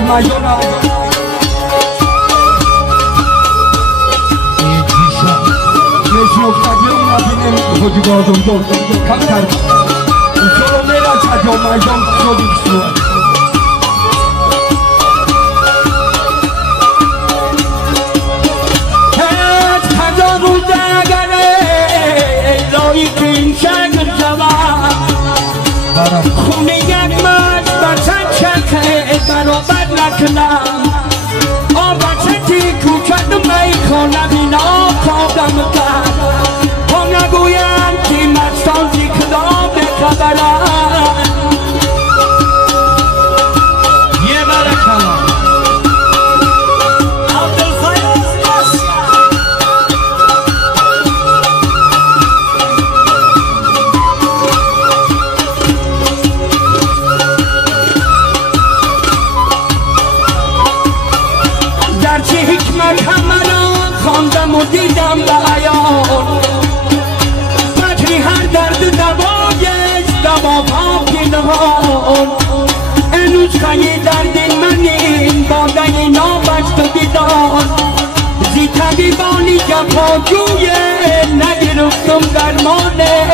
در مجانا نشی افتاده اون نبینه خودی بازم دور کم کرد سلو میرا چجا مجان شدی بسوار هست هزار روزه اگره رایی کن شگر جوان خونه یک مرد بچه چکه برابر نکنم بچه کوچک میخونه بینا پاگم کرد با نگویم که مستان کدام بخبرم یه برکلا درچه حکمت همه را خواندم و دیدم به عیان بدری هر درد دوایش دوا پاکینهان انوز خیلی درد منین باده نابست و بیدان زی طبیبانی جفاجویه نگرفتم درمانه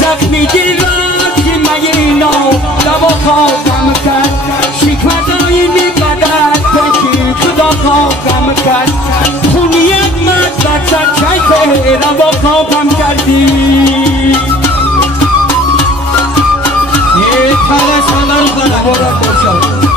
زخمی دل را که مینا دوا خواهم کرد شکوتایی میبدد پشی خدا خواهم کرد خونیت مرد بچه چیفه روا خواهم کردی یک حالا سالار کنم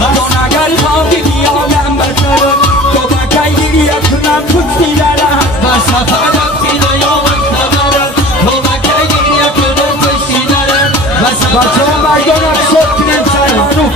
چون اگر خواهی بیایم بسرت تو بکی یکنم پشتی درم و سفرم که نیامد خبرم تو بکی یکنم پشتی درم بچه ها مردانم شد کنم سرانو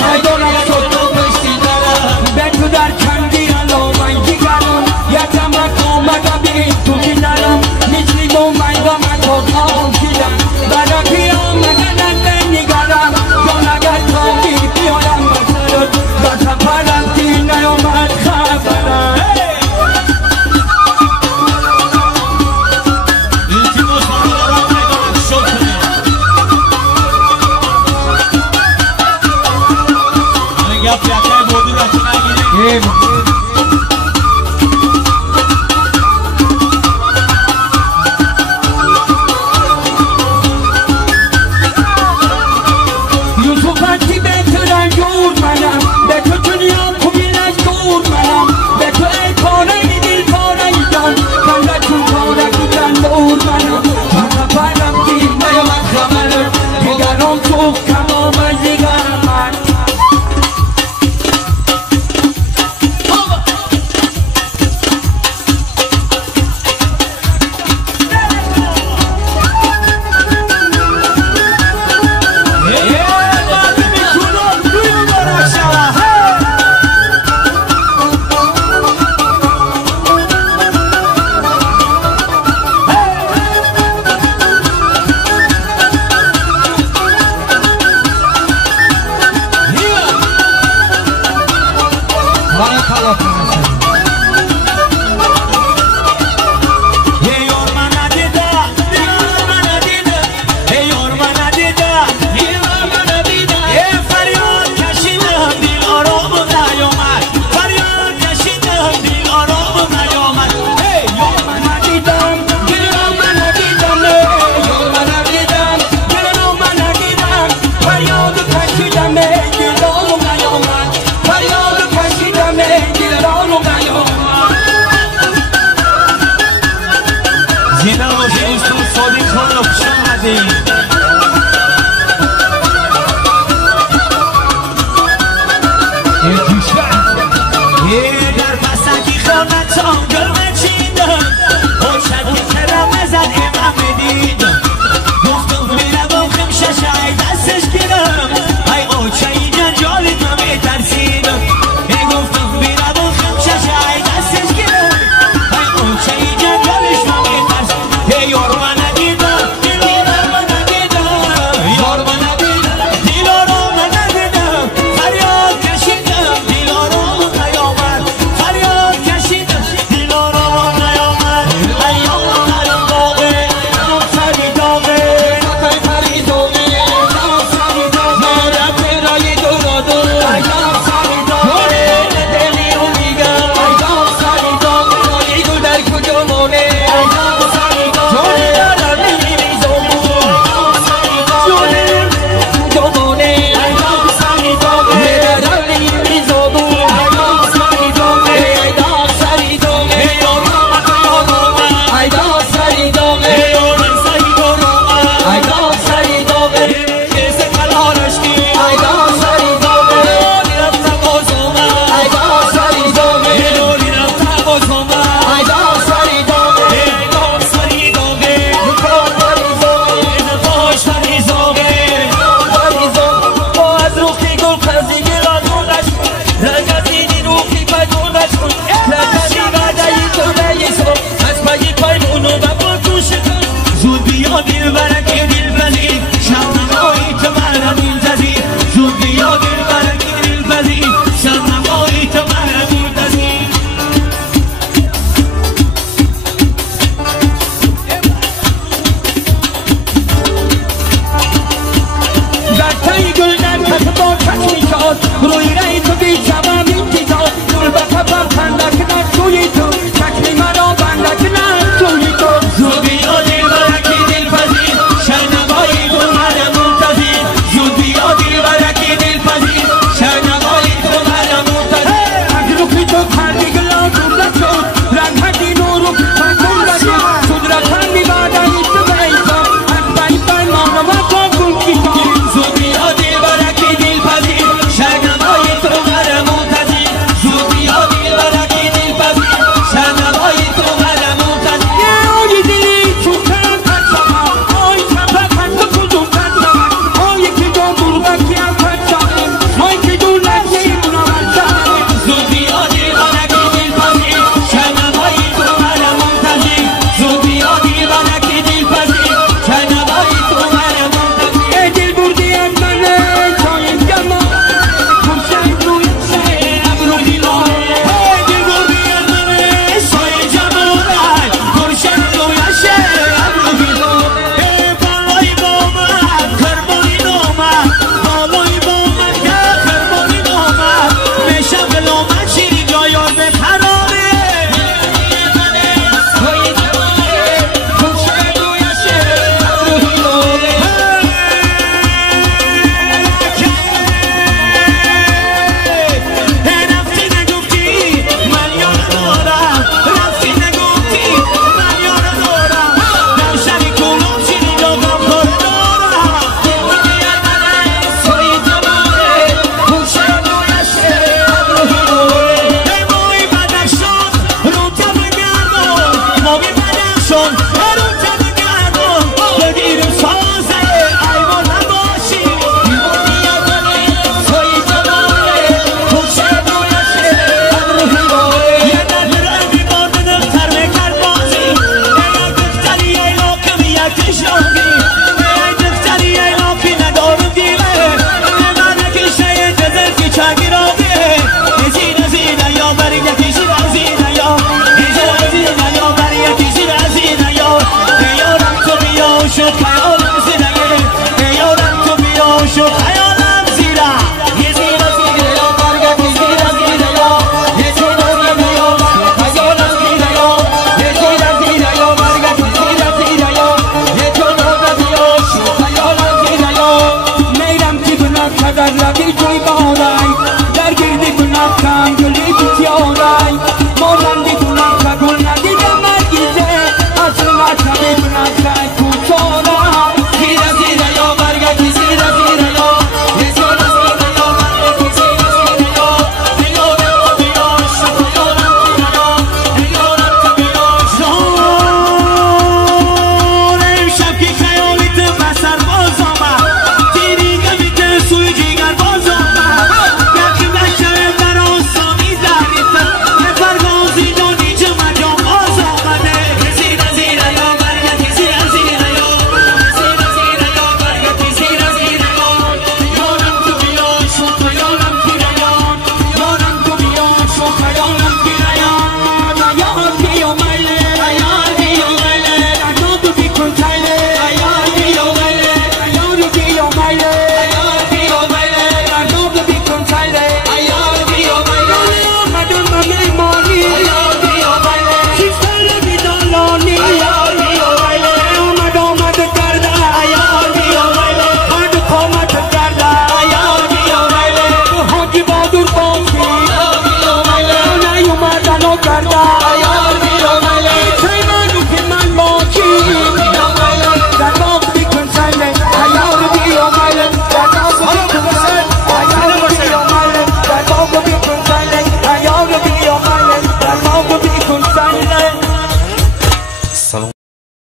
مردانم شد پشتی درم به تو در کندی علامه دیگرم یکم آمدم به تو دیدرم مثلی با میدم تو خواه دیدم برای آمدنم به نگرم جان اگر خواهی بیایم بسرت و سفرم که نیامد خبرم یوسفتی به تو رنجور منم به تو دنیا کمیلش دور منم به تو ای پاره دل پاره جان کلتون پاره کن دور منم سفرم که نیامد خبرم دیگران تو کمام دیگرم من در مسکی خانه چانگا